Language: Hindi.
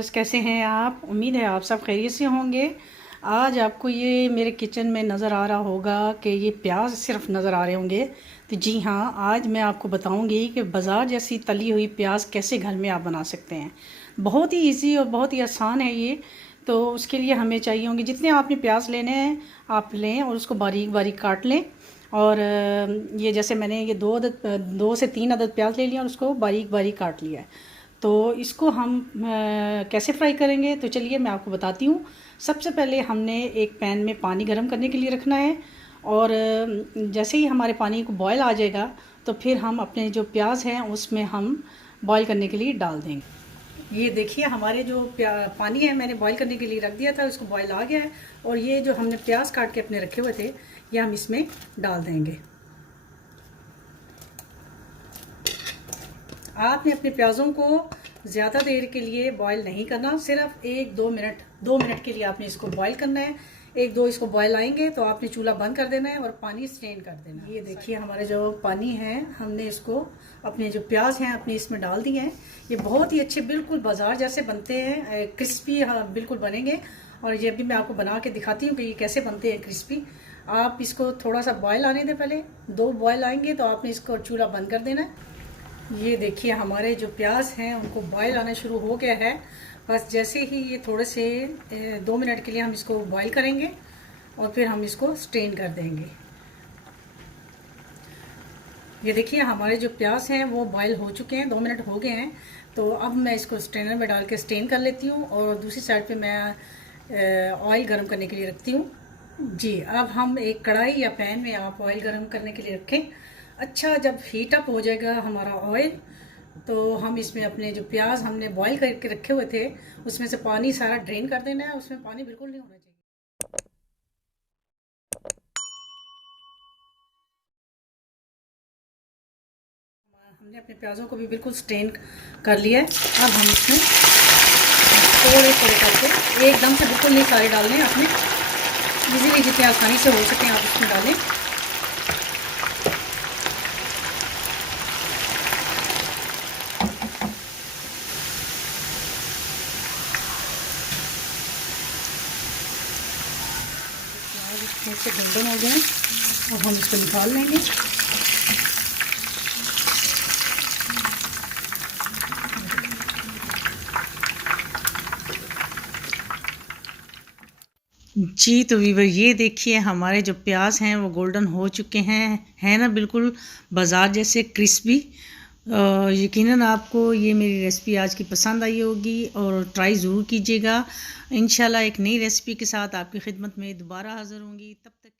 व्यूअर्स, कैसे हैं आप? उम्मीद है आप सब खैरियत से होंगे। आज आपको ये मेरे किचन में नज़र आ रहा होगा कि ये प्याज सिर्फ नज़र आ रहे होंगे। तो जी हाँ, आज मैं आपको बताऊंगी कि बाज़ार जैसी तली हुई प्याज कैसे घर में आप बना सकते हैं। बहुत ही इजी और बहुत ही आसान है ये। तो उसके लिए हमें चाहिए होंगे, जितने आपने प्याज लेने हैं आप लें और उसको बारीक बारीक काट लें। और ये जैसे मैंने ये 2 से 3 अदद प्याज ले लिया और उसको बारीक बारीक काट लिया है। तो इसको हम कैसे फ्राई करेंगे, तो चलिए मैं आपको बताती हूँ। सबसे पहले हमने एक पैन में पानी गर्म करने के लिए रखना है। और जैसे ही हमारे पानी को बॉयल आ जाएगा तो फिर हम अपने जो प्याज हैं उसमें हम बॉयल करने के लिए डाल देंगे। ये देखिए, हमारे जो पानी है मैंने बॉयल करने के लिए रख दिया था, उसको बॉयल आ गया है। और ये जो हमने प्याज काट के अपने रखे हुए थे ये हम इसमें डाल देंगे। आपने अपने प्याज़ों को ज़्यादा देर के लिए बॉईल नहीं करना, सिर्फ 2 मिनट के लिए आपने इसको बॉईल करना है। 1-2 इसको बॉईल आएंगे तो आपने चूल्हा बंद कर देना है और पानी स्ट्रेन कर देना है। ये देखिए, हमारे जो पानी है हमने इसको अपने जो प्याज हैं अपने इसमें डाल दिए हैं। ये बहुत ही अच्छे बिल्कुल बाज़ार जैसे बनते हैं, क्रिस्पी बिल्कुल बनेंगे। और ये भी मैं आपको बना के दिखाती हूँ कि ये कैसे बनते हैं क्रिस्पी। आप इसको थोड़ा सा बॉयल आने दें, पहले 2 बॉयल आएंगे तो आपने इसको चूल्हा बंद कर देना है। ये देखिए, हमारे जो प्याज हैं उनको बॉयल आना शुरू हो गया है। बस जैसे ही ये थोड़े से 2 मिनट के लिए हम इसको बॉयल करेंगे और फिर हम इसको स्ट्रेन कर देंगे। ये देखिए, हमारे जो प्याज हैं वो बॉयल हो चुके हैं, 2 मिनट हो गए हैं। तो अब मैं इसको स्ट्रेनर में डाल के स्ट्रेन कर लेती हूँ और दूसरी साइड पे मैं ऑयल गर्म करने के लिए रखती हूँ। जी, अब हम एक कढ़ाई या पैन में आप ऑयल गर्म करने के लिए रखें। अच्छा, जब हीट अप हो जाएगा हमारा ऑयल तो हम इसमें अपने जो प्याज हमने बॉईल करके रखे हुए थे उसमें से पानी सारा ड्रेन कर देना है। उसमें पानी बिल्कुल नहीं होना चाहिए। हमने अपने प्याज़ों को भी बिल्कुल स्ट्रेन कर लिया है। अब हम इसमें थोड़े थोड़े करके, एकदम से बिल्कुल नहीं सारे डालने हैं, अपने इजीली जितने आसानी से हो सके आप इसमें डालें। इसमें से गोल्डन हो जाए और हम इसको निकाल लेंगे। जी, तो वीवर ये देखिए, हमारे जो प्याज हैं वो गोल्डन हो चुके हैं ना, बिल्कुल बाज़ार जैसे क्रिस्पी। यकीनन आपको ये मेरी रेसिपी आज की पसंद आई होगी और ट्राई ज़रूर कीजिएगा। इंशाल्लाह एक नई रेसिपी के साथ आपकी खिदमत में दोबारा हाज़िर होंगी। तब तक